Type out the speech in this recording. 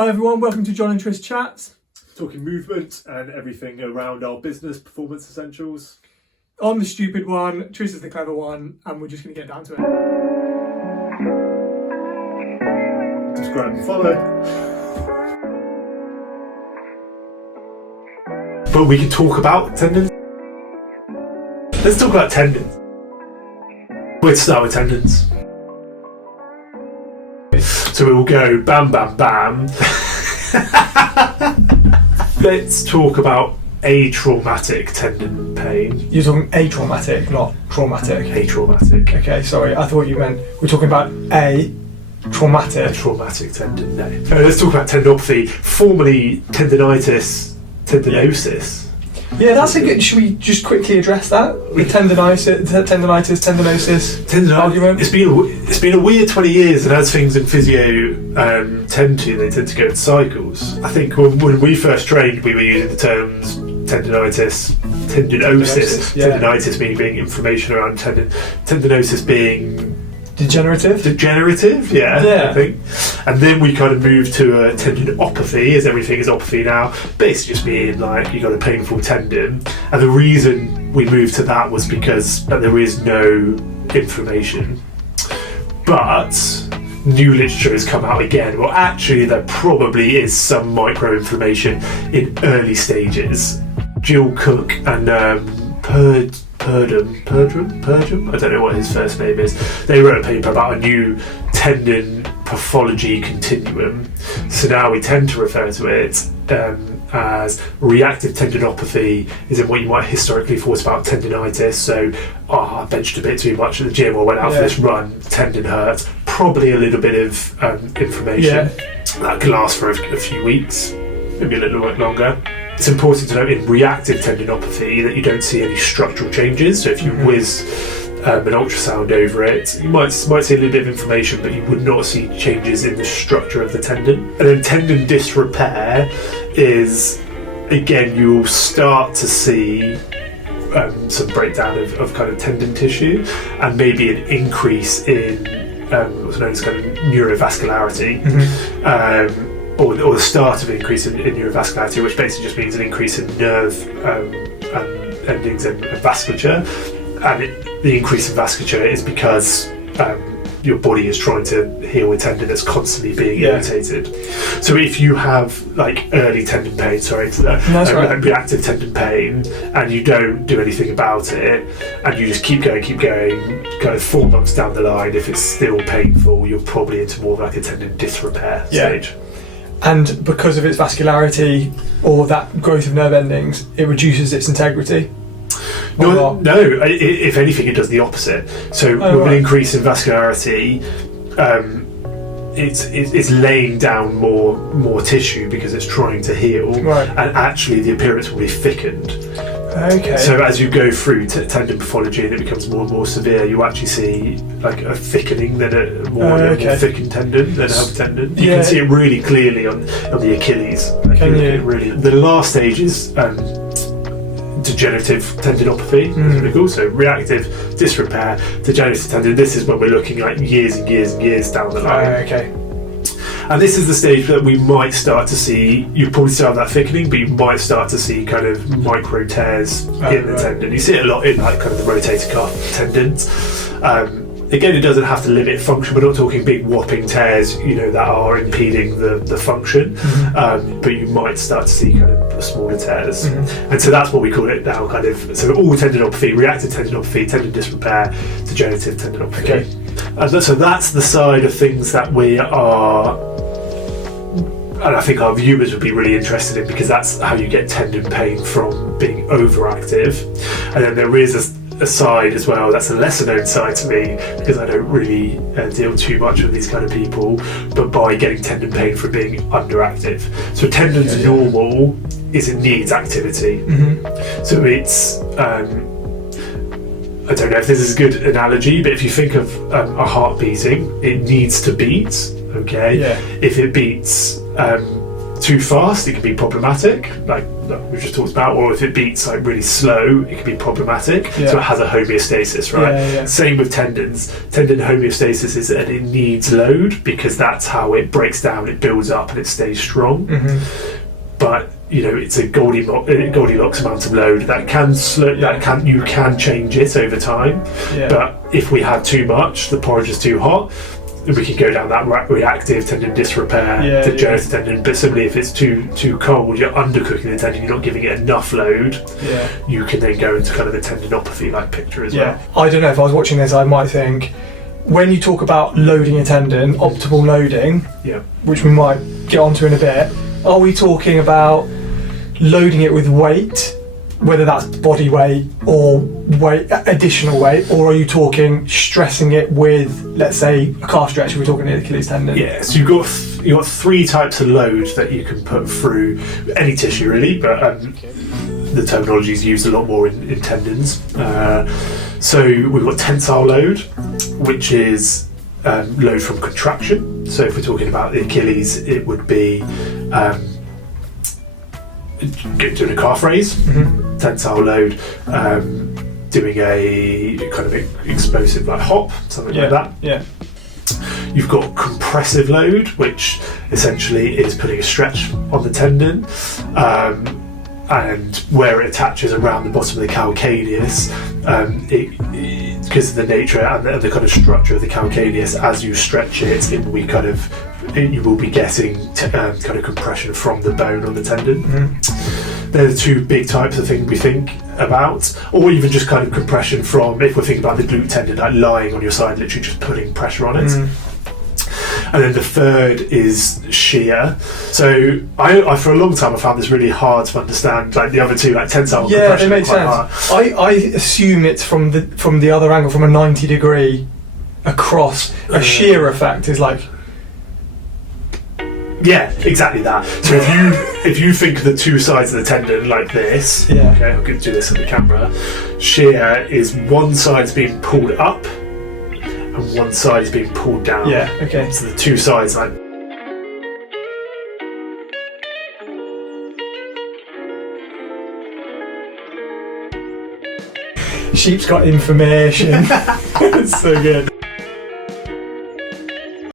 Hi everyone, welcome to John and Tris Chats. Talking movement and everything around our business performance essentials. I'm the stupid one, Tris is the clever one, and we're just going to get down to it. Subscribe and follow. But we can talk about tendons. Let's talk about tendons. We'll start with tendons. So we will go bam, bam, bam. Let's talk about atraumatic tendon pain. You're talking atraumatic, not traumatic. Atraumatic. Okay, sorry, I thought you meant we're talking about a traumatic. A traumatic tendon, no. Let's talk about tendinopathy, formerly tendonitis, tendinosis. Yeah, that's a good. Should we just quickly address that? The tendinosis, tendinosis argument. It's been a weird 20 years, and as things in physio tend to go in cycles. I think when we first trained, we were using the terms tendonitis, tendinosis. Yeah. Tendinitis being inflammation around tendon, tendinosis being degenerative, yeah, I think. And then we kind of moved to a tendinopathy, as everything is opathy now, basically just being like you got a painful tendon. And the reason we moved to that was because there is no inflammation. But new literature has come out again. Well, actually, there probably is some micro-inflammation in early stages. Jill Cook and Purdom, I don't know what his first name is. They wrote a paper about a new tendon pathology continuum. So now we tend to refer to it as reactive tendinopathy, is in what you might historically thought about tendinitis. So, I benched a bit too much at the gym or went out for this run, tendon hurt, probably a little bit of inflammation. That can last for a few weeks, maybe a little bit longer. It's important to note in reactive tendinopathy that you don't see any structural changes. So if you whiz an ultrasound over it, you might see a little bit of inflammation, but you would not see changes in the structure of the tendon. And then tendon disrepair is, again, you'll start to see some breakdown of kind of tendon tissue, and maybe an increase in what's known as kind of neurovascularity. Or the start of an increase in neurovascularity, which basically just means an increase in nerve endings and vasculature. And the increase in vasculature is because your body is trying to heal a tendon that's constantly being irritated. So if you have like early tendon pain, reactive tendon pain, and you don't do anything about it, and you just keep going, kind of 4 months down the line, if it's still painful, you're probably into more of like a tendon disrepair stage. And because of its vascularity or that growth of nerve endings, it reduces its integrity? No. If anything, it does the opposite. So with an increase in vascularity, it's laying down more tissue because it's trying to heal, and actually the appearance will be thickened. Okay. So as you go through tendon pathology and it becomes more and more severe, you actually see like a thickening, then a more thickened tendon than a healthy tendon. You can see it really clearly on the Achilles. The last stage is degenerative tendinopathy, so reactive disrepair, degenerative tendon. This is when we're looking at years and years and years down the line. And this is the stage that we might start to see, you probably still have that thickening, but you might start to see kind of micro tears in the tendon. You see it a lot in like kind of the rotator cuff tendons. Again, it doesn't have to limit function. We're not talking big whopping tears, that are impeding the function, but you might start to see kind of smaller tears. And so that's what we call it now, kind of. So all tendinopathy, reactive tendinopathy, tendon disrepair, degenerative tendinopathy. And so that's the side of things that we are, and I think our viewers would be really interested in, because that's how you get tendon pain from being overactive. And then there is a side as well, that's a lesser known side to me, because I don't really deal too much with these kind of people, but by getting tendon pain from being underactive. So tendon's normal is it needs activity. So it's I don't know if this is a good analogy, but if you think of a heart beating, it needs to beat, okay? If it beats, so too fast, it can be problematic, like we've just talked about, or if it beats like really slow, it can be problematic. So it has a homeostasis, right? Same with tendons. Tendon homeostasis is that it needs load, because that's how it breaks down, it builds up and it stays strong. But it's a Goldilocks amount of load that can slow, you can change it over time. But if we have too much, the porridge is too hot, we can go down that reactive tendon disrepair, degenerative tendon. But similarly, if it's too cold, you're undercooking the tendon, you're not giving it enough load, you can then go into kind of the tendinopathy like picture as well. I don't know, if I was watching this, I might think, when you talk about loading a tendon, optimal loading, which we might get onto in a bit, are we talking about loading it with weight, whether that's body weight or additional weight, or are you talking stressing it with, let's say, a calf stretch? We're talking an Achilles tendon. So you've got three types of load that you can put through any tissue, really, but the terminology is used a lot more in tendons. So we've got tensile load, which is load from contraction. So if we're talking about the Achilles, it would be doing a calf raise, tensile load, doing a kind of explosive like hop, something like that. You've got compressive load, which essentially is putting a stretch on the tendon, and where it attaches around the bottom of the calcaneus, because of the nature and the kind of structure of the calcaneus, as you stretch it, it will be you will be getting kind of compression from the bone on the tendon. They're the two big types of things we think about, or even just kind of compression from, if we're thinking about the glute tendon, like lying on your side, literally just putting pressure on it. And then the third is shear. So I for a long time I found this really hard to understand, like the other two, like tensile compression. It makes sense. I assume it's from the other angle, from a 90 degree across. A shear effect is like, exactly that. So if you think of the two sides of the tendon like this, okay, I'm going to do this on the camera. Shear is one side's being pulled up and one side is being pulled down. So the two sides, like, sheep's got information. It's so good.